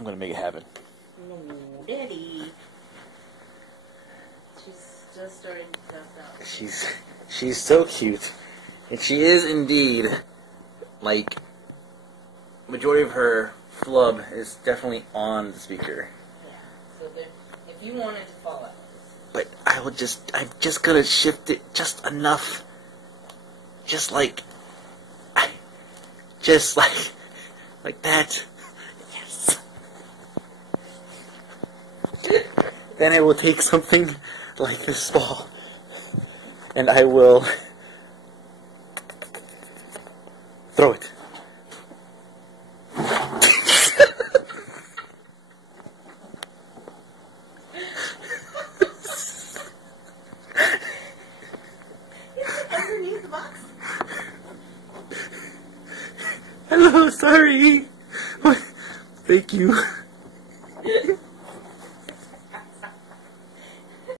I'm gonna make it happen. No, Daddy. She's just starting to pass out. She's so cute, and she is indeed, like, majority of her flub is definitely on the speaker. Yeah. So if you wanted to fall out. But I'm just gonna shift it just enough, like that. Yes. Then I will take something like this ball, and I will throw it. Underneath the box. Hello, sorry. Thank you.